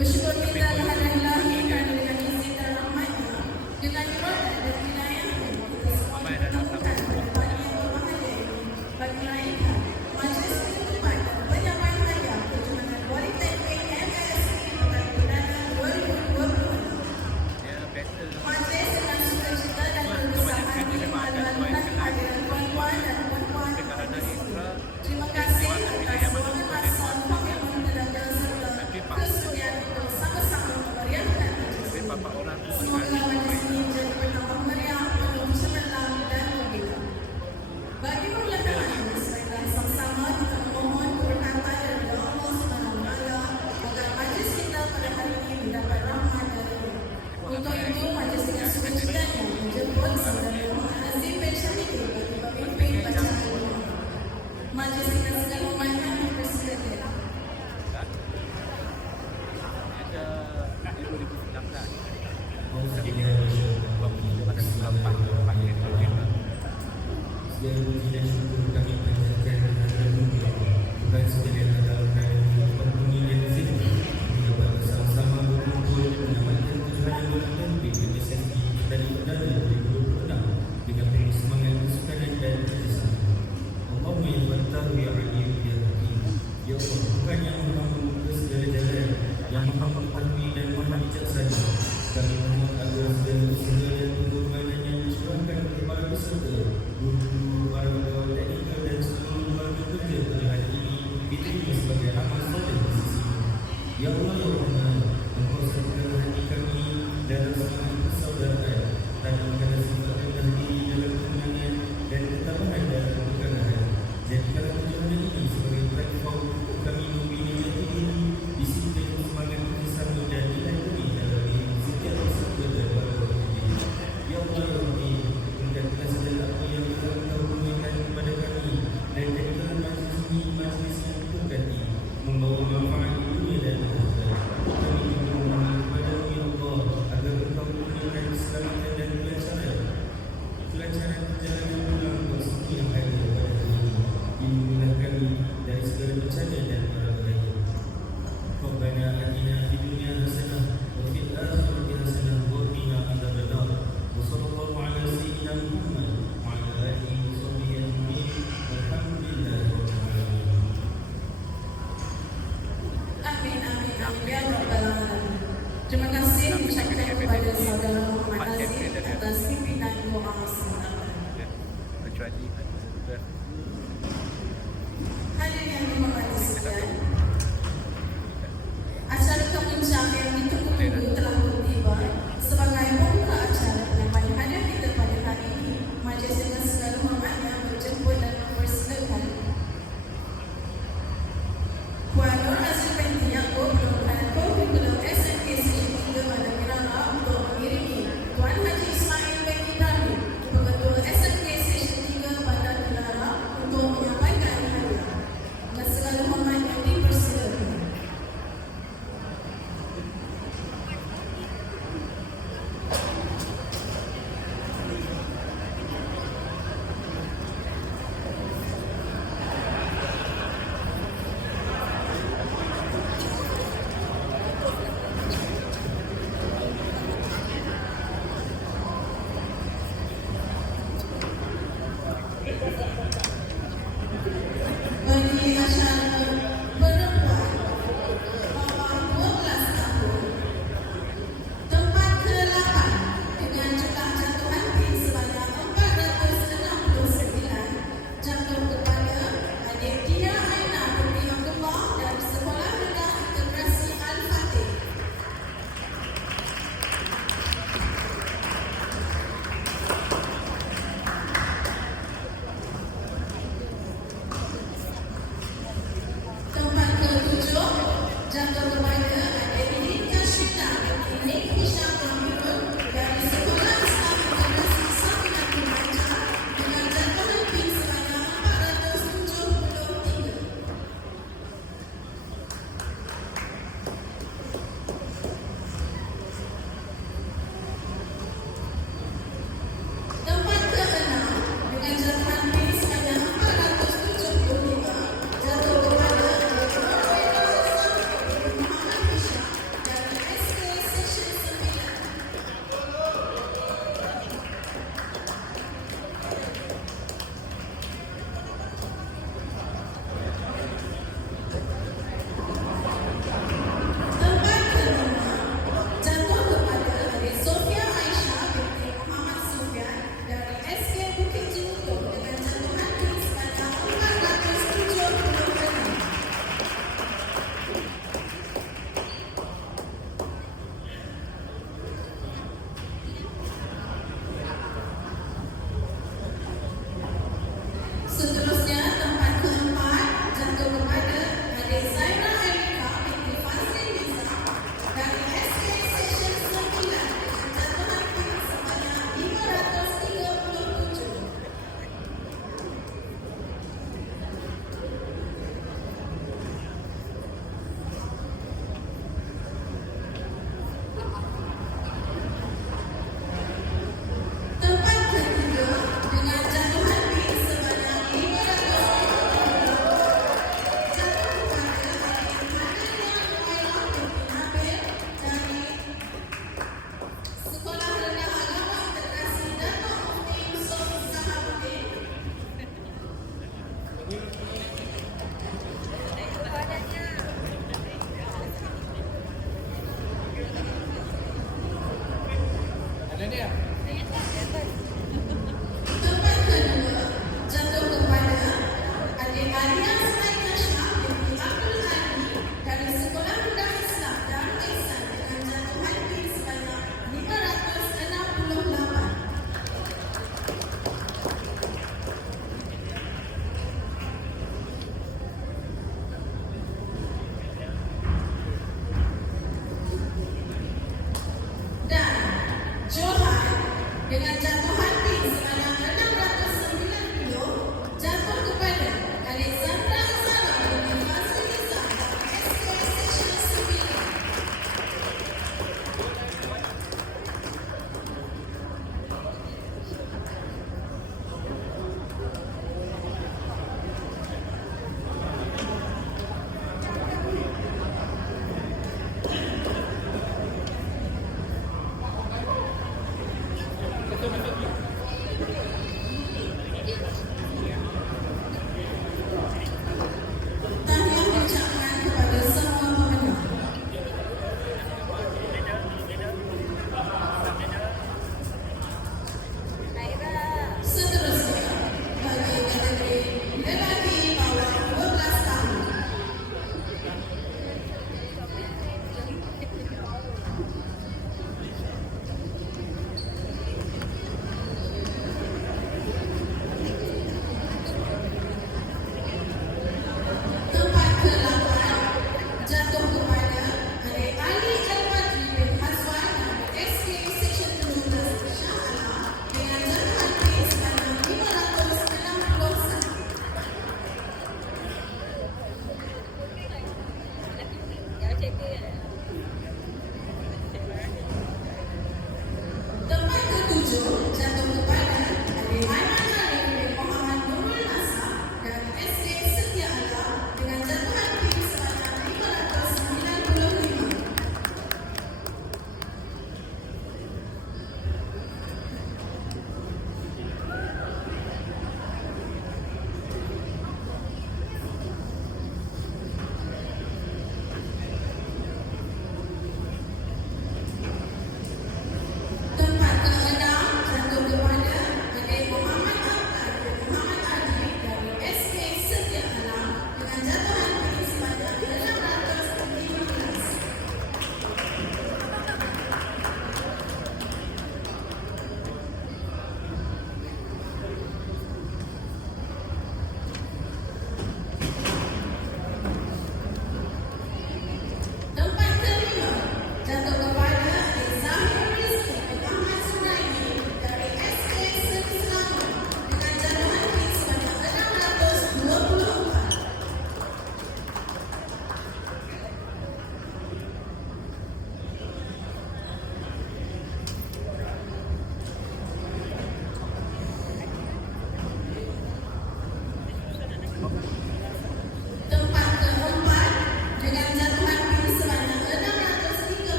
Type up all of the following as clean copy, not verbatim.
Bersyukur kita Alhamdulillah kerana dengan izin dan rahmatnya, dengan iradah dan inayahnya, kita semua ditemukan pada pagi yang berbahagia ini, bagi raihan majlis penutupan dan penyampaian hadiah kejuaraan Politeknik MSc Petang Perdana 2020. Majlis dengan sukacita dan kebersamaan ini menghadirkan kehadiran tuan-tuan dan puan-puan. Terima kasih atas sokongan masa komitmen tenaga serta kesediaan untuk sama-sama memeriahkan majlis ini. Semoga majlis ini menjadi pertama meriah, penuh cemerlang dan gembira. Bagi perlakuan saya sama-sama kita memohon berkata dari Allah SWT agar majlis kita pada hari ini mendapat rahmat darinya. Untuk itu, majlis dengan sukacitanya menjemput Saudara Muhammad Azim bin Syamiki bagi pemimpin bacaan doa. Majlis dengan segala hormatnya dipersilakan. Segala puji dan syukur kami panjatkan kepada Tuhan Tuhan sekalian adalah kami penghuni dan zikr kita dapat bersama-sama berkumpul menamatkan tujuan yang bertentu di MSc Petang Perdana 2026 dengan penuh semangat kesukaran dan kerjasama. Allahumma ya Fattah ya Alim ya Hakim. Ya Allah, Tuhan yang maha membuka segala jalan, yang maha mengetahui dan maha bijaksana. Kami mohon agar segala usaha dan pengorbanan yang dicurahkan oleh para peserta, guru, para pegawai teknikal dan seluruh warga kerja pada hari ini diterima sebagai amal soleh di sisi-Mu. Ya Allah ya Rahman, Engkau sertakan hati kami dalam semangat persaudaraan, tanamkan sifat rendah diri dalam kemenangan dan ketabahan dalam kebenaran. Jadikanlah perjalanan ini sebagai platform untuk kami membina jati diri, disiplin, semangat kerjasama dan nilai budi dalam diri setiap peserta dan para pendidik. Ya Allah ya Rahman, berikanlah segala apa yang telah Engkau kurniakan kepada kami dan jadikanlah majlis ini majlis yang berkati, membawa manfaat di dunia dan akhirat. Kami juga memohon kepada-Mu ya Allah agar Engkau kurniakan keselamatan dan kelancaran perjalanan pulang buat semua yang hadir pada hari ini. Lindungilah kami dari segala bencana dan mara bahaya. Rabbana atina fid dunya hasanah wa fil akhirati hasanah wa qina adzabannar. Wa sallallahu ala sayyidina Muhammad wa ala alihi wa sahbihi ajma'in. Walhamdulillahi rabbil alamin. Amin, amin, amin ya Rabbal Alamin. Terima kasih diucapkan kepada Saudara Muhammad Azim atas pimpinan doa semalam. Hadirin yang dihormati sekalian, acara kepuncak yang ditunggu-tunggu telah tiba. Sebagai pembuka acara penyampaian hadiah kita pada hari ini, majlis dengan segala hormatnya berjemput dan mempersilakan Puan Nur Azim binti Yaakob, Pelaksana Kurikulum SMK Sesi 3 Madam Irama untuk mengirimi Tuan Haji Ismail bin Ibrahim, Pengetua SMK Sesi 3 Bandar Kelara untuk menyampaikan hadiah. Dengan segala hormat yang dengan jatuh hati sebanyak 609 kilo jatuh kepada Alexandra Azara dari Fasilitas SK Station 9. Tahniah ucapkan kepada semua pemenang. Seterusnya, bagi kategori lelaki bawah 12 tahun.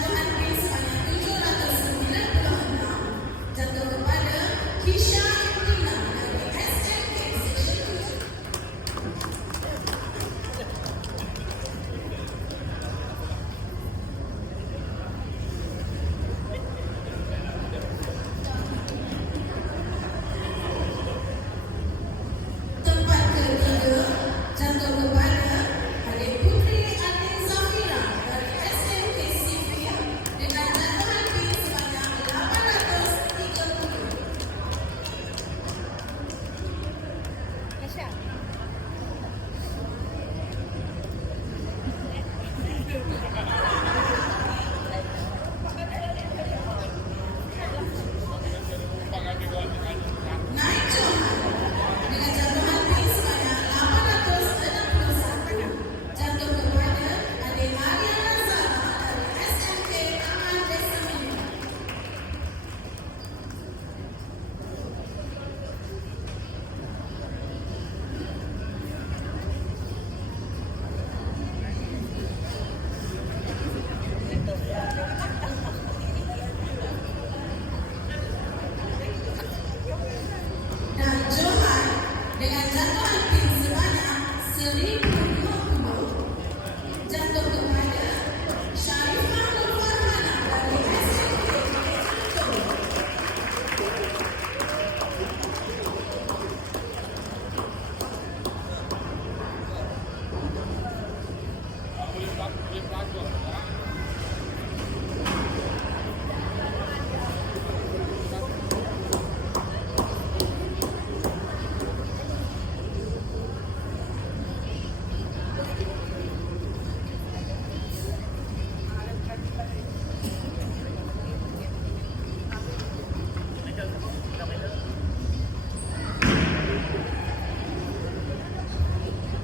jatuhan pin sebanyak 796 jatuh kepada Kisha Indina dari SMK Section 7. Tempat ketiga jatuh kepada adik putri Atin Zafira dari SMK Sipria dengan jatuhan pin sebanyak 830. Naik Johan dengan jatuhan pin sebanyak 861 jatuh kepada adik Ariana Zara dari SMK Taman Desa Mini. Dan Johan dengan jatuhan pin sebanyak 1020 jatuh kepada Syarifah Nur Farhana dari SMK Taman.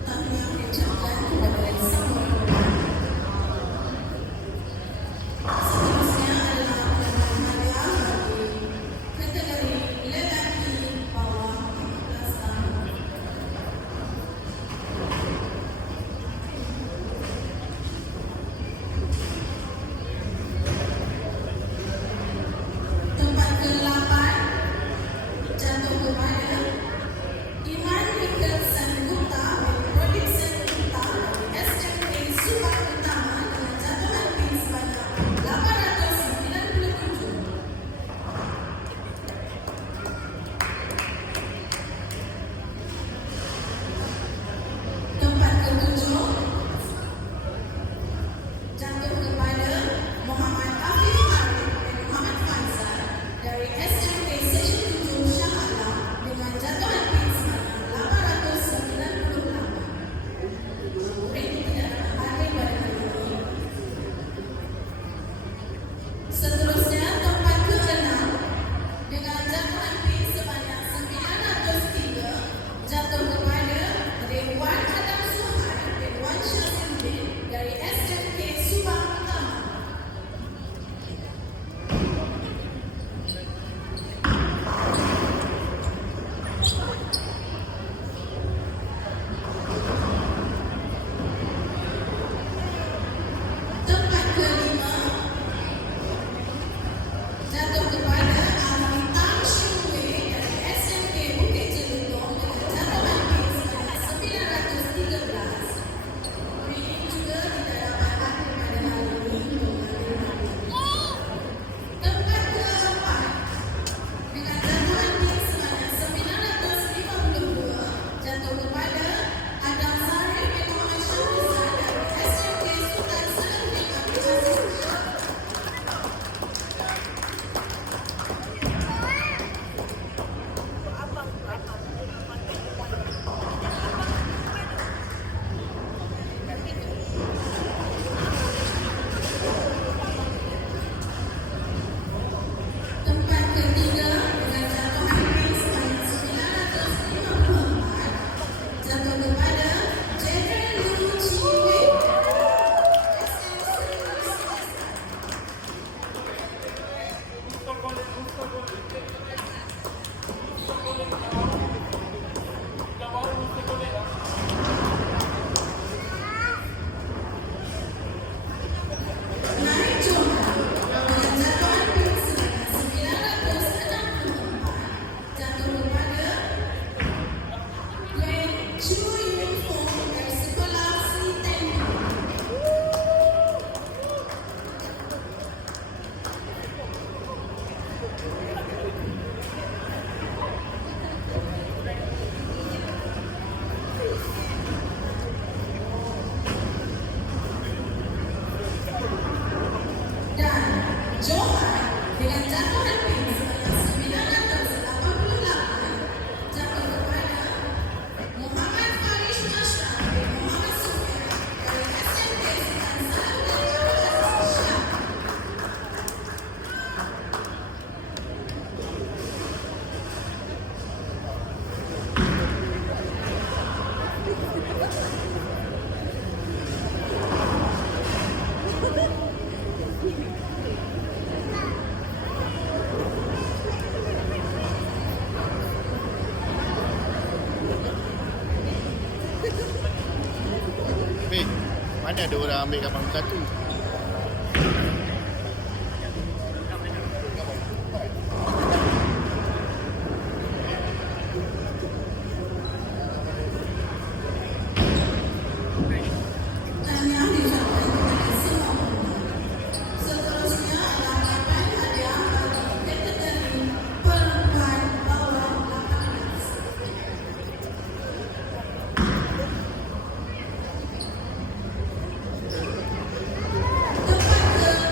Kami yang diucapkan kepada semua. Seterusnya adalah pendapat hadiah bagi kategori lelaki bawah 15 tahun. Tempat ke-8 jatuh kepada Iman Nicholson Gupta Production Gupta dari SMK Subang Utama dengan jatuhan pin sebanyak 897. Tempat ke-7 jatuh kepada Muhammad Afif Arif dan Muhammad Faizal dari SMK Section 7 Shah Alam dengan jatuhan pin sebanyak 898. Murid tidak dapat hadir pada hari ini. Seterusnya tempat ke-6 dengan jatuhan pin sebanyak 903 jatuh kepada Ridwan Adam Suhai dan Wan Syazudin dari SMK Subang ada orang ambil kapal satu. Dan yang disampaikan kepada semua seterusnya adalah papan hadiah bagi kategori perempuan bawah 18. Tempat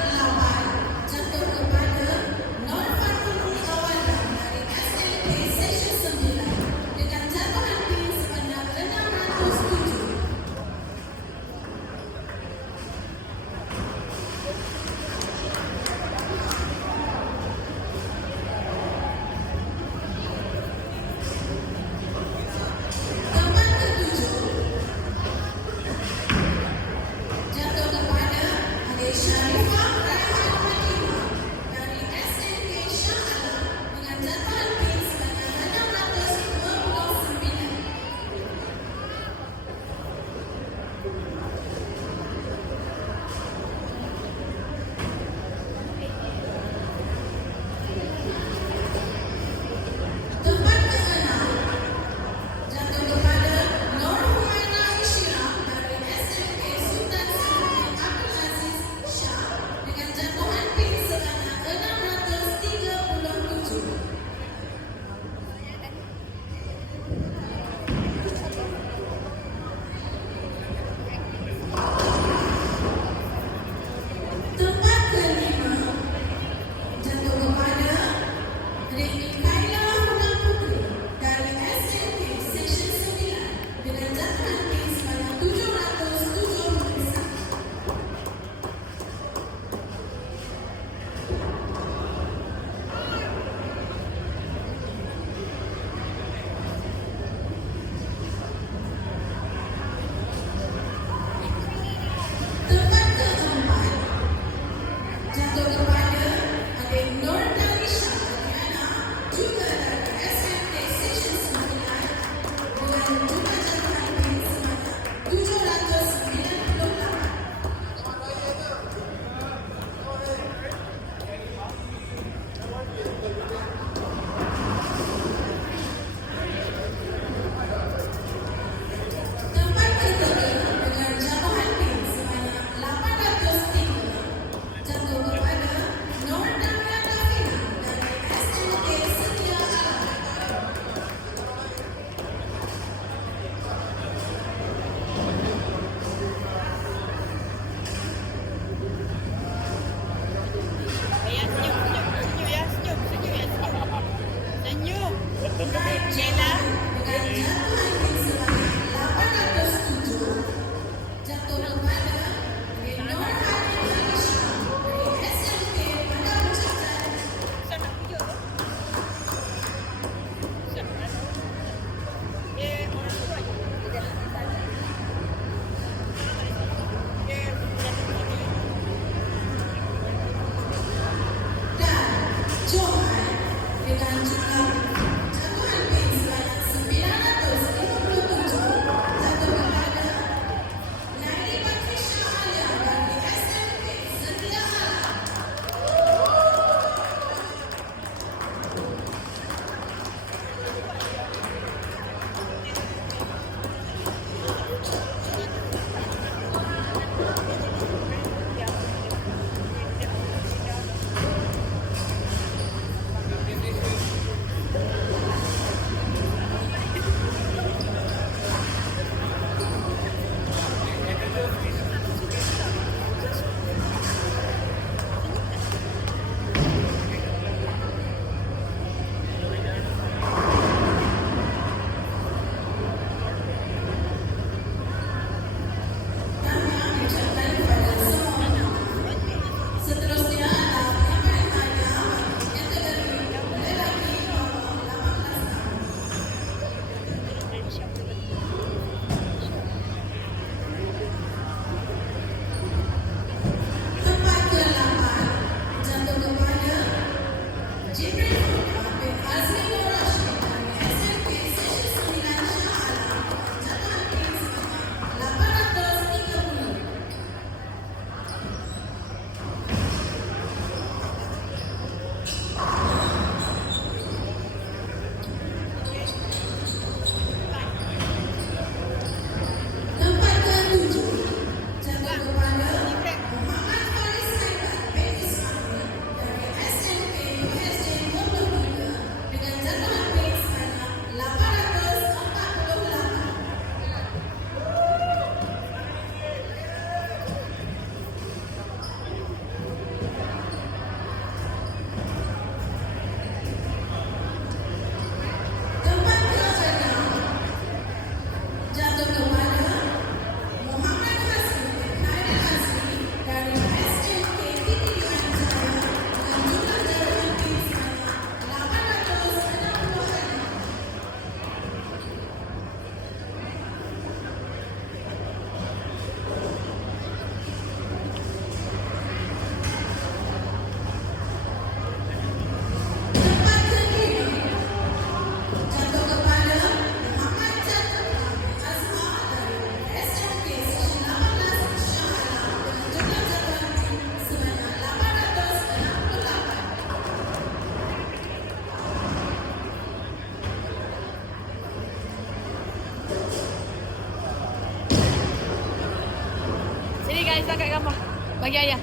Bagi ayah.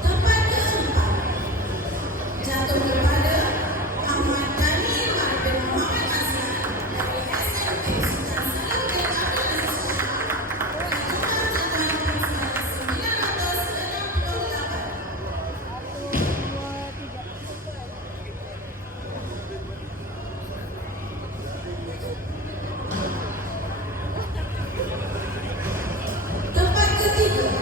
Tempat keempat jatuh kepada Ahmad Dhani bin Muhammad Azlan dari SMP Sultan Salim bin Abdul Aziz Shah yang telah tahun 1968. Tempat ketiga